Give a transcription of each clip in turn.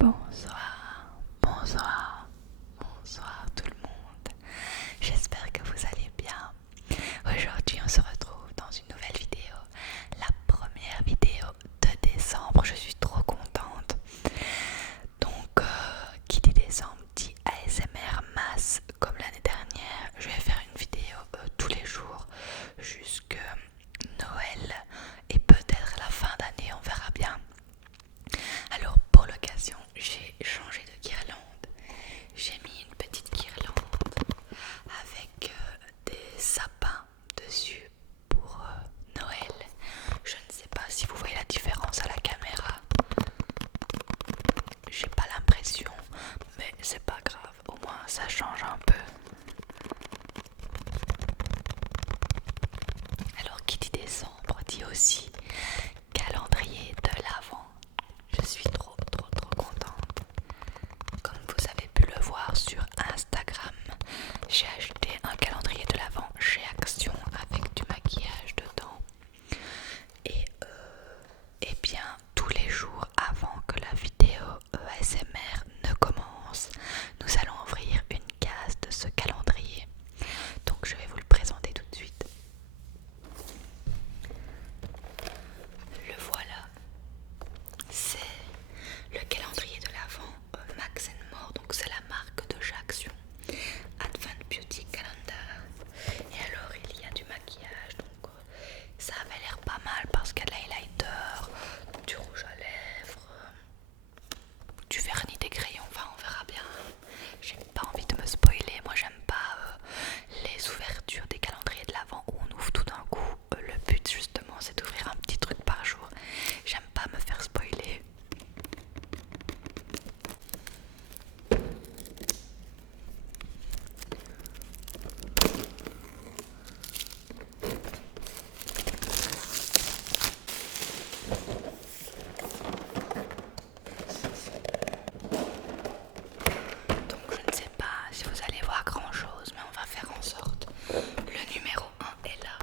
Bonsoir, bonsoir, bonsoir tout le monde. J'espère que vous allez bien. Aujourd'hui, on se retrouve dans une nouvelle vidéo, la première vidéo de décembre. Je suis trop contente. Donc, qui dit décembre dit ASMR masse. Comme l'année dernière, je vais faire une vidéo tous les jours jusque Noël et peut-être la fin d'année, on verra bien. Alors pour l'occasion, j'ai changé de guirlande. J'ai mis une petite guirlande avec des sapins dessus pour Noël. Je ne sais pas si vous voyez la différence à la caméra. J'ai pas l'impression, mais c'est pas grave. Au moins ça change un peu. Alors qui dit décembre dit aussi calendrier de l'Avent. Je suis trop contente. Comme vous avez pu le voir sur Instagram, j'ai acheté un calendrier de l'Avent chez Action avec du maquillage dedans. Et bien tous les jours avant que la vidéo ASMR ne commence, nous allons ouvrir une case de ce calendrier. Donc je vais vous le présenter tout de suite. Le voilà. C'est le calendrier de l'Avent Max & More, donc c'est la marque de chez Action, Advent Beauty Calendar. Et alors il y a du maquillage, donc ça avait l'air pas mal parce qu'il y a de l'highlighter, du rouge à lèvres, du vernis, des crayons, enfin on verra bien. J'ai pas envie de me spoiler, moi j'aime pas les ouvertures des calendriers de l'Avent où on ouvre tout d'un coup. Le but justement c'est d'ouvrir un petit truc par jour. J'aime pas me faire spoiler. Donc je ne sais pas si vous allez voir grand chose, mais on va faire en sorte. Le numéro 1 est là.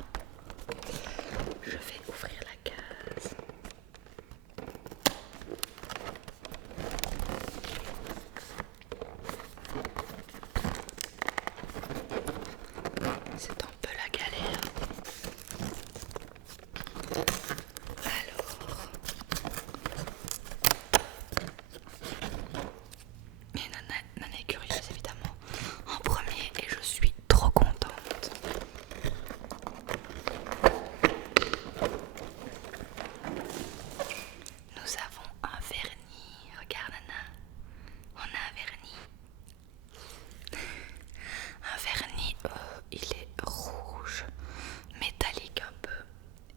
Je vais ouvrir la case. C'est un peu la galère. Alors, mais Nana est curieuse évidemment en premier et je suis trop contente. Nous avons un vernis, regarde Nana, on a un vernis. Un vernis, il est rouge, métallique un peu.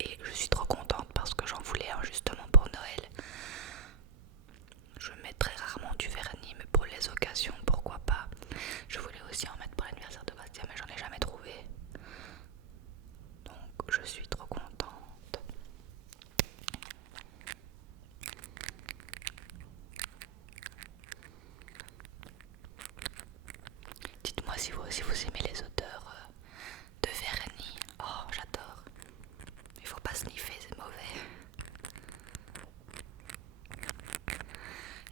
Et je suis trop contente parce que j'en voulais un justement pour Noël. Je mets très rarement du vernis, mais pour les occasions, pourquoi pas. Je voulais aussi en mettre pour l'anniversaire de Bastien, mais j'en ai jamais trouvé. Donc je suis trop contente. Dites-moi si vous aussi vous aimez les odeurs de vernis. Oh, j'adore. Il faut pas sniffer, c'est mauvais.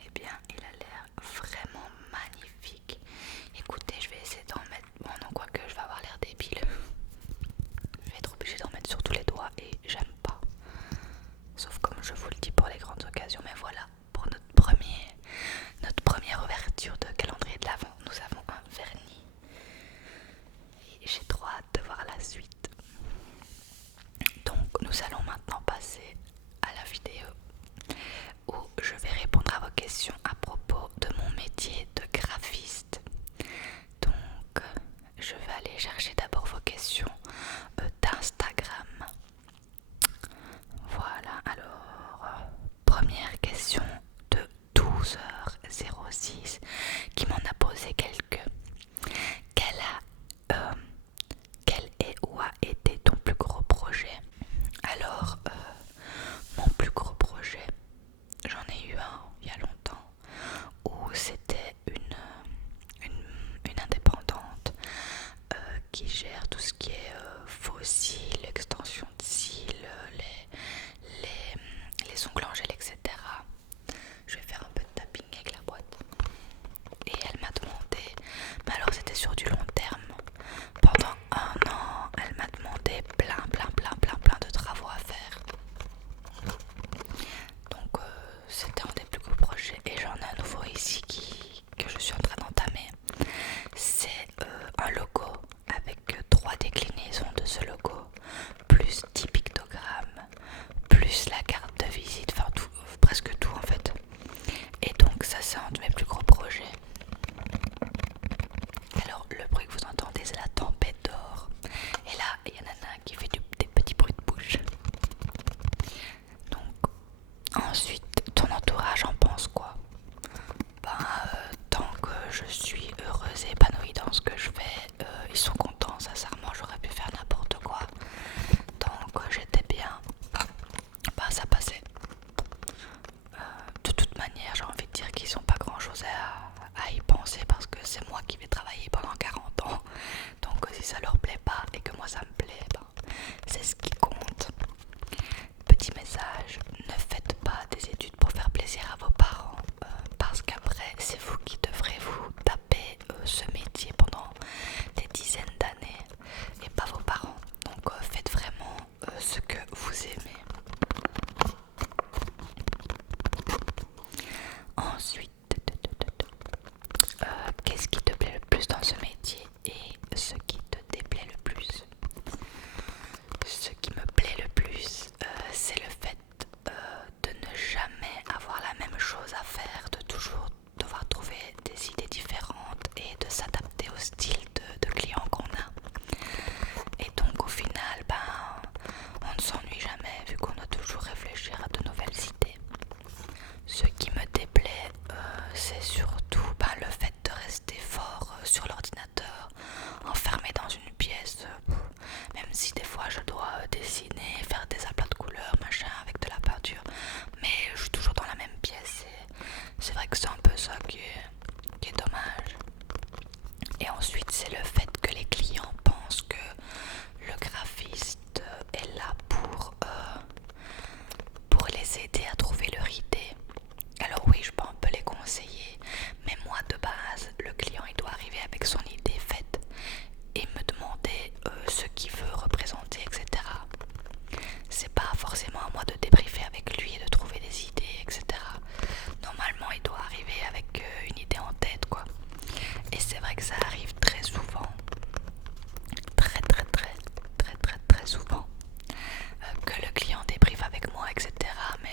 Eh bien, il a l'air vraiment magnifique. Écoutez, je vais essayer d'en mettre. Bon, non, quoique je vais avoir l'air débile. Je vais être obligée d'en mettre sur tous les doigts et j'aime pas. Sauf comme je vous le dis pour les grandes occasions. Mais voilà, pour notre première ouverture de calendrier de l'Avent, nous avons un vernis. aider à trouver leur idée. Alors oui, je peux un peu les conseiller, mais moi de base, le client il doit arriver avec son idée faite et me demander ce qu'il veut représenter, etc. C'est pas forcément à moi de débriefer avec lui et de trouver des idées, etc. Normalement, il doit arriver avec une idée en tête, quoi. Et c'est vrai que ça arrive très souvent, très souvent, que le client débriefe avec moi, etc. Mais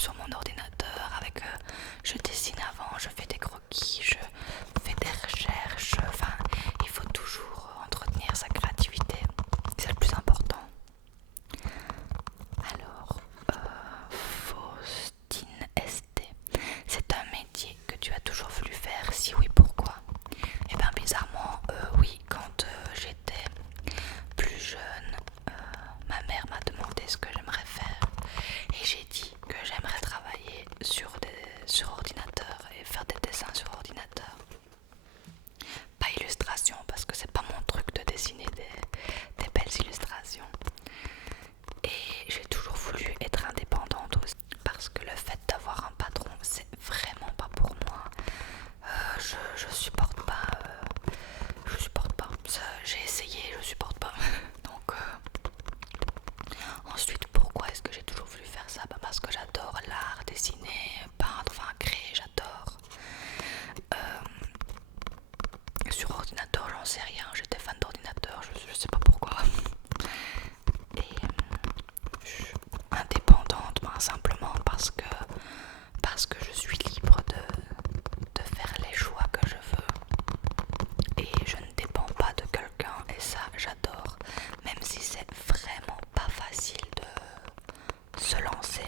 sur mon ordinateur avec je dessine avant, je fais des croquis, je fais des recherches, enfin il faut toujours entretenir sa créativité, c'est le plus important. Alors, Faustine ST, c'est un métier que tu as toujours voulu faire? Si oui, pourquoi? Et bien bizarrement, oui, quand j'étais plus jeune, ma mère m'a demandé ce que j'aimerais faire et j'ai dit que j'aimerais travailler sur ordinateur et faire des dessins sur ordinateur. Pas illustration parce que c'est pas mon truc de dessiner des belles illustrations. Et j'ai toujours voulu être indépendante aussi parce que le fait d'avoir un patron c'est vraiment pas pour moi. Je supporte pas. J'ai essayé, je supporte pas. Donc ensuite pourquoi est-ce que j'ai toujours voulu faire ça? Parce que j'adore l'art, dessiner, peindre, enfin créer, j'adore. Sur ordinateur j'en sais rien, j'étais fan d'ordinateur, je sais pas pourquoi. Et je suis indépendante simplement parce que je suis libre de faire les choix que je veux et je ne dépends pas de quelqu'un et ça j'adore, même si c'est vraiment pas facile de se lancer.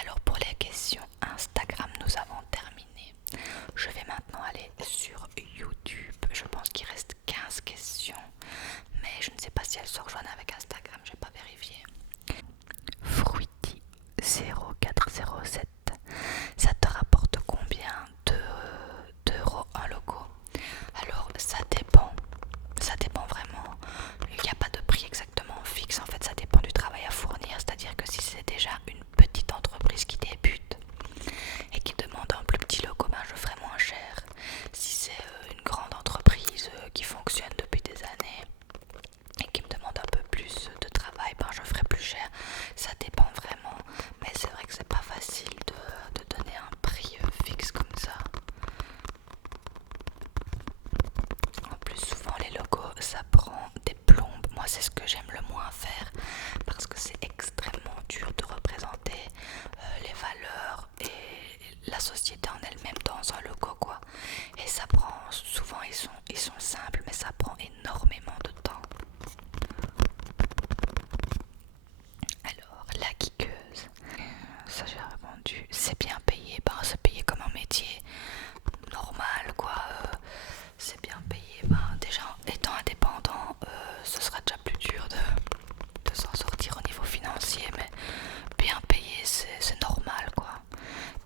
Alors pour les questions Instagram nous avons terminé. Je vais maintenant aller sur YouTube. Je pense qu'il reste 15 questions, mais je ne sais pas si elles se rejoignent avec Instagram, je n'ai pas vérifié. Fruity 0407, ça te rapporte combien d'euros un logo? Alors ça dépend vraiment. Il n'y a pas de prix exactement fixe, en fait ça dépend du travail à fournir, c'est-à-dire que si c'est déjà une petite entreprise qui débute et qui demande un plus petit logo, ben je ferai moins cher. Si c'est une grande entreprise qui fonctionne depuis des années et qui me demande un peu plus de travail, ben je ferai plus cher. Ça dépend vraiment, mais c'est vrai que c'est pas facile de donner un prix fixe comme ça. En plus souvent les logos ça prend des plombes. Moi c'est ce que j'aime le moins faire parce que c'est extrêmement dur de représenter les valeurs et la société en elle-même dans un logo quoi. Et ça prend, souvent ils sont simples mais ça prend énormément de temps. Alors la geekeuse, ça j'ai répondu, c'est bien payé, ben c'est payé comme un métier normal quoi. C'est bien payé, ben déjà étant indépendant ce sera déjà plus dur de s'en sortir au niveau financier, mais bien payé c'est normal quoi.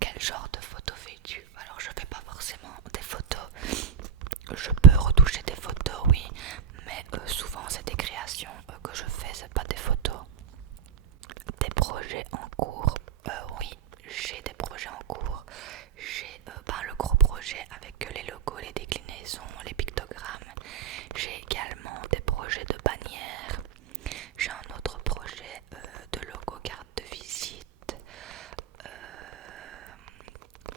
Quel genre de photos fais-tu? Alors je fais pas forcément des photos, je peux retoucher des photos oui, mais souvent c'est des créations que je fais, c'est pas des photos. Des projets en cours, oui j'ai des projets en cours. J'ai le gros projet avec les logos, les déclinaisons, les pictogrammes. J'ai également des projets de bannières. J'ai un autre projet de logo carte de visite,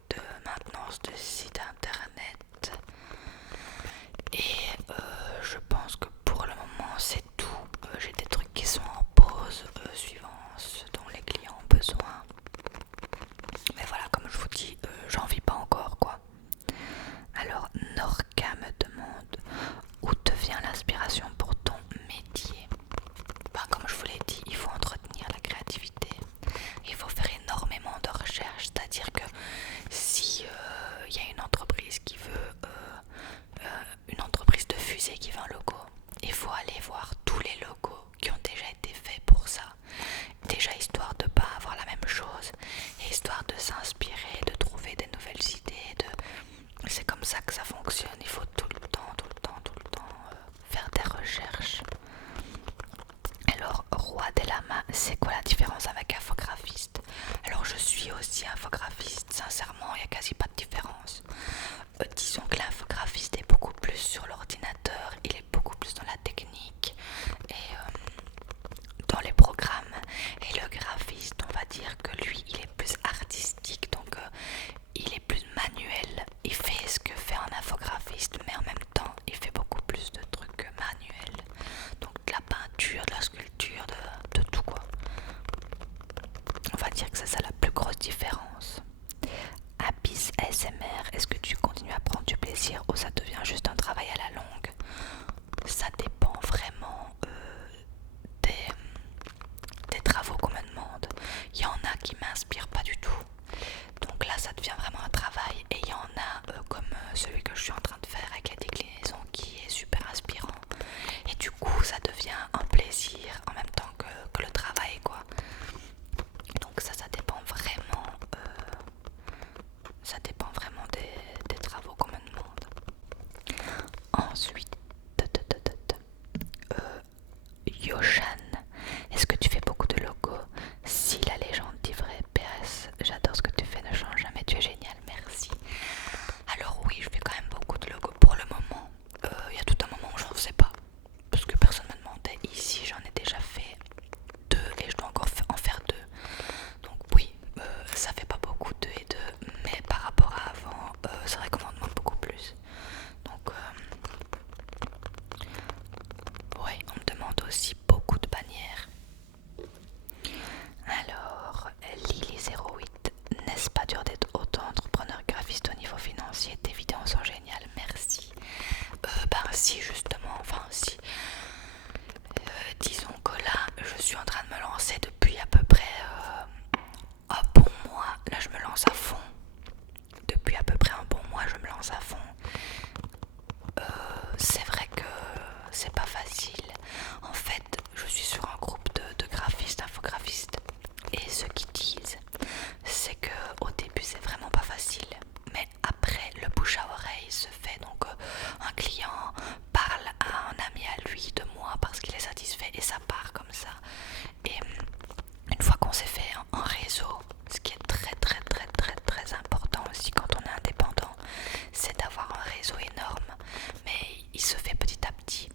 de maintenance de site internet. Et je pense que pour le moment c'est tout. J'ai des trucs qui sont en pause suivant ce dont les clients ont Yoshan. Est-ce que tu fais beaucoup de logos? Si la légende dit vrai, PS, j'adore ce que tu fais, ne change jamais, tu es génial, merci. Alors oui, je fais quand même beaucoup de logos pour le moment. Il y a tout un moment où j'en faisais pas, parce que personne ne me demandait. Ici, j'en ai déjà fait 2 et je dois encore en faire 2. Donc oui, ça fait pas beaucoup 2 et 2, mais par rapport à avant, c'est vrai qu'on m'en demande beaucoup plus. Donc ouais, on me demande aussi beaucoup de bannières. Alors, Lily08, n'est-ce pas dur d'être autant entrepreneur graphiste au niveau financier? Tes vidéos sont géniales, merci. Ben si, justement, enfin si. Disons que là, je suis en train de me lancer depuis à peu près un bon mois. Là, je me lance à fond. Depuis à peu près un bon mois, je me lance à fond. C'est vrai que c'est pas facile. En fait, je suis sur un groupe de graphistes, infographistes. Et ce qu'ils disent, c'est que au début, c'est vraiment pas facile. Mais après, le bouche à oreille se fait. Donc, un client parle à un ami à lui de moi parce qu'il est satisfait et ça part comme ça. Et une fois qu'on s'est fait un réseau, ce qui est très très très très très important aussi quand on est indépendant, c'est d'avoir un réseau énorme, mais il se fait petit à petit.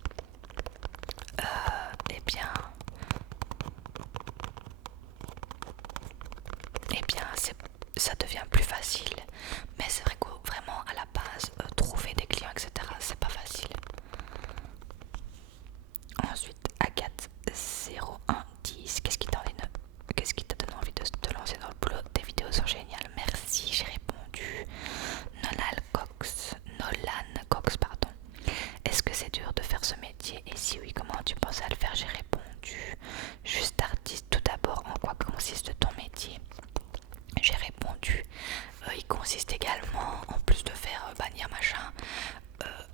Ça devient plus facile. Mais c'est vrai que vraiment à la base, trouver des clients, etc., c'est pas facile. Ensuite, Agathe 0110, qu'est-ce qui t'a donné envie de te lancer dans le boulot? Tes vidéos sont géniales, merci, j'ai répondu. Nolan Cox, pardon. Est-ce que c'est dur de faire ce métier? Et si oui, comment tu pensais à le faire? J'ai répondu. Juste artiste, tout d'abord, en quoi consiste ton métier? J'ai répondu. Il consiste également, en plus de faire bannière machin,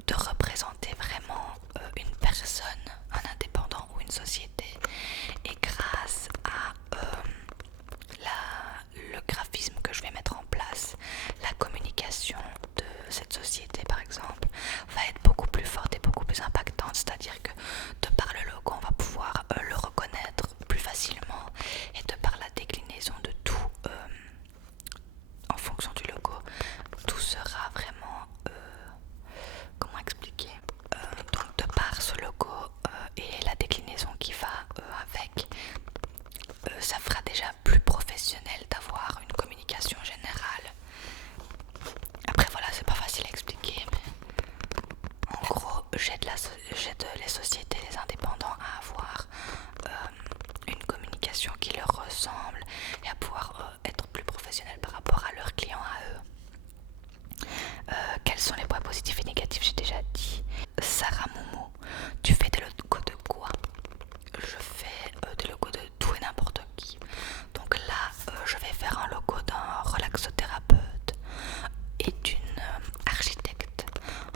de représenter vraiment une personne, un indépendant ou une société. Et grâce à le graphisme que je vais mettre en place, la communication de cette société par exemple va être beaucoup plus forte et beaucoup plus impactante. C'est-à-dire que de par le logo, on va pouvoir le reconnaître plus facilement, et de par la déclinaison de tout en fonction du logo, tout sera vraiment comment expliquer, donc de par ce logo et la déclinaison qui va avec, ça fera déjà plus professionnel d'avoir une communication générale. Après voilà, c'est pas facile à expliquer, mais en gros j'aide les sociétés, les indépendants à avoir une communication qui leur ressemble et à pouvoir être plus professionnels par rapport à leurs clients à eux. Quels sont les points positifs et négatifs? J'ai déjà dit. Sarah Momo, tu fais des logos de quoi? Je fais des logos de tout et n'importe qui. Donc là, je vais faire un logo d'un relaxothérapeute et d'une architecte.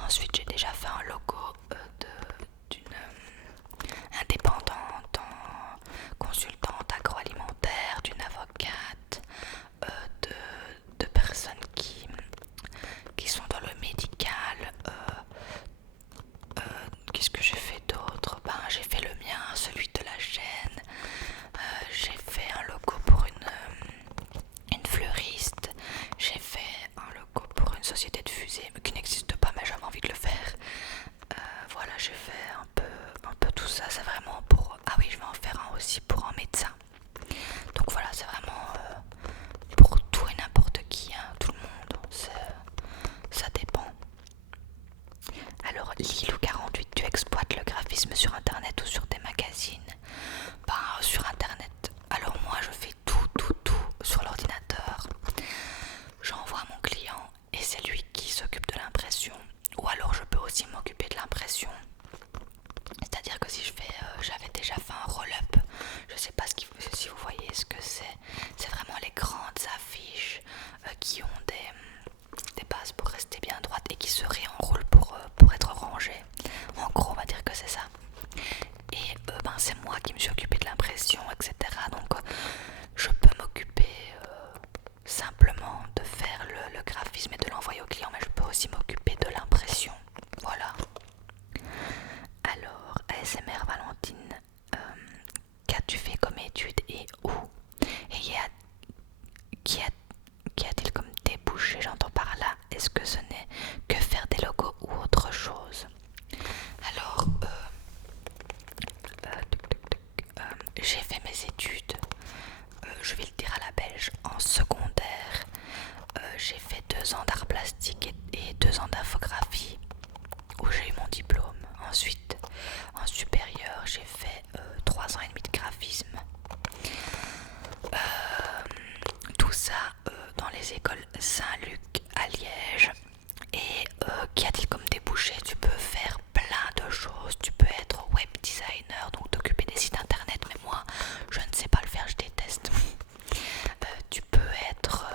Ensuite, j'ai déjà fait un logo d'une indépendante, consultante agroalimentaire, d'une avocate, de personnes qui sont dans le médical. Qu'est-ce que j'ai fait d'autre? J'ai fait le mien, celui de la chaîne. J'ai fait un logo pour une fleuriste. J'ai fait un logo pour une société de fusée mais qui n'existe pas, mais j'avais envie de le faire. Voilà, j'ai fait un peu tout ça. C'est vraiment pour... Ah oui, je vais en faire un aussi pour un médecin. Donc voilà, c'est vraiment pour tout et n'importe qui, hein, tout le monde. Ça dépend. Alors Lilou48, tu exploites le graphisme sur internet ou sur des magazines? Sur internet. Alors moi je fais tout sur l'ordinateur. J'envoie à mon client et c'est lui qui s'occupe de l'impression. Ou alors je peux aussi m'occuper de l'impression. C'est-à-dire que si je fais, j'avais déjà fait un roll-up. Je sais pas si vous voyez ce que c'est. C'est vraiment les grandes affiches qui ont des bases pour rester bien droites et qui se réenroulent pour être rangées. En gros, on va dire que c'est ça. Et c'est moi qui me suis occupée de l'impression, etc. Donc je peux m'occuper simplement de faire le graphisme et de l'envoyer au client, mais je peux aussi m'occuper de l'impression. Voilà. Alors, ASMR Valentine, qu'as-tu fait comme étude et où? Et qu'y a-t-il comme débouché, j'entends par là? Est-ce que ce n'est que faire des logos ou autre chose? Alors, j'ai fait mes études, je vais le dire à la belge, en secondaire. J'ai fait 2 ans d'art plastique et 2 ans d'infographie où j'ai eu mon diplôme. Ensuite, en supérieur, j'ai fait 3 ans et demi de graphisme. Tout ça dans les écoles Saint-Luc à Liège. Et qu'y a-t-il comme débouché? Tu peux faire plein de choses. Tu peux être web designer, donc t'occuper des sites internet, mais moi je ne sais pas le faire, je déteste. Tu peux être,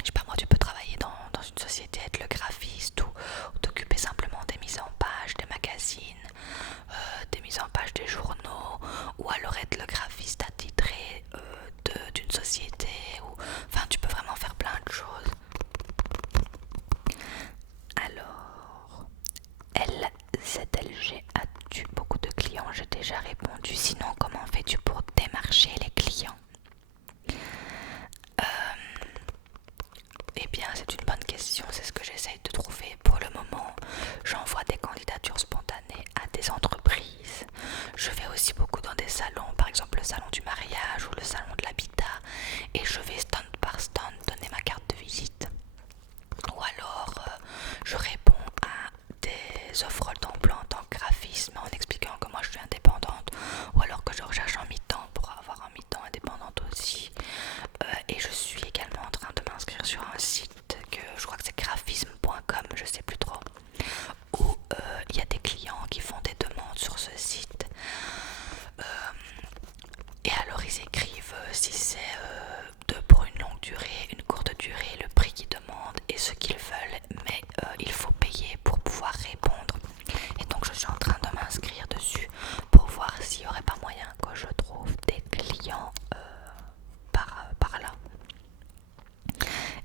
je sais pas moi, tu peux travailler dans une société, être le graphiste ou t'occuper simplement des mises en page, des magazines, des mises en page des journaux, ou alors être le graphiste attitré d'une société, ou enfin tu peux vraiment faire plein de choses. Alors, LZLG, as-tu beaucoup de clients? J'ai déjà répondu. Sinon, comment fais-tu pour démarcher les clients? Eh bien, c'est une bonne question, c'est ce que j'essaye de trouver. Pour le moment, j'envoie des candidatures spontanées à des entreprises. Je vais aussi beaucoup dans des salons, par exemple le salon du mariage ou le salon de l'habitat, et je vais stand par stand donner ma carte de visite. Ou alors, je réponds à des offres d'emploi en tant que graphiste, en expliquant que moi je suis indépendante, ou alors que je recherche un mi-temps pour avoir un mi-temps indépendante aussi. Et je suis également en train de m'inscrire sur un site que je crois que c'est graphisme.com, je sais plus trop, où il y a des clients qui font des demandes sur ce site. Et alors ils écrivent si c'est pour une longue durée, une courte durée, le prix qu'ils demandent et ce qu'ils veulent, mais il faut payer pour pouvoir répondre. Et donc je suis en train de m'inscrire dessus pour voir s'il n'y aurait pas moyen que je trouve des clients par là.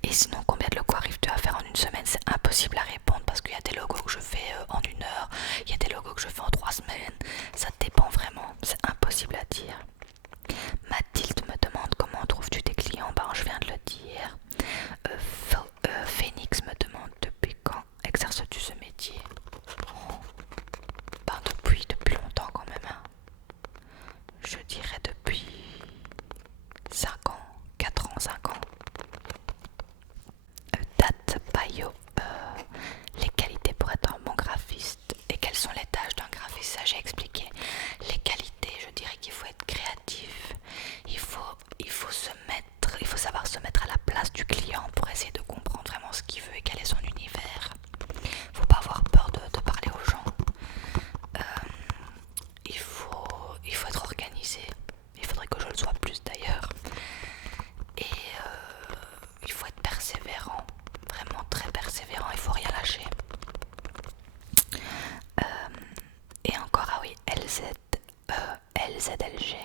Et sinon, combien de logos arrives-tu à faire en une semaine? C'est impossible à répondre parce qu'il y a des logos que je fais en 1 heure, il y a des logos que je fais en 3 semaines, ça dépend vraiment, c'est impossible à dire. Mathilde me demande comment trouves-tu tes clients? Ben, je viens de le dire. Phoenix me demande depuis quand exerces-tu ce métier? Ben, depuis longtemps quand même. Hein. Je dirais depuis 5 ans, 4 ans, 5 ans. Date Bayo, les qualités pour être un bon graphiste et quelles sont les tâches d'un graphiste, ça j'ai expliqué. Les qualités, je dirais qu'il faut être créatif, il faut savoir se mettre à la place du client pour essayer de comprendre vraiment ce qu'il veut et quel est son univers. Faut pas avoir peur de parler aux gens. Il faut être organisé, il faudrait que je le sois plus d'ailleurs. Et il faut être persévérant, vraiment très persévérant, il faut rien lâcher. Et encore, ah oui, LZLG,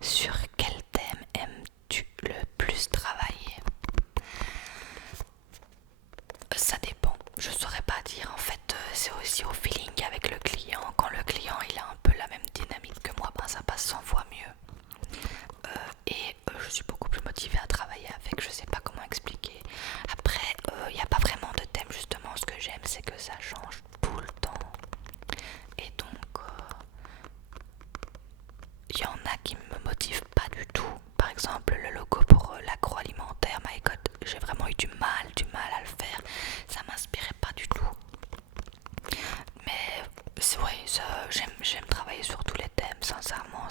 sur quel thème aimes-tu le plus travailler? Ça dépend, je saurais pas dire en fait, c'est aussi au feeling avec le client. Quand le client il a un peu la même dynamique que moi, ben ça passe 100 fois mieux. Et je suis beaucoup plus motivée à travailler avec, je sais pas comment expliquer. Après, il n'y a pas vraiment de thème justement, ce que j'aime c'est que ça change tout le temps. Et donc, il y en a qui me motivent pas du tout. Par exemple, le logo pour l'agroalimentaire, my god, j'ai vraiment eu du mal à le faire. Ça m'inspirait pas du tout. Mais ouais, j'aime travailler sur tous les thèmes, sincèrement,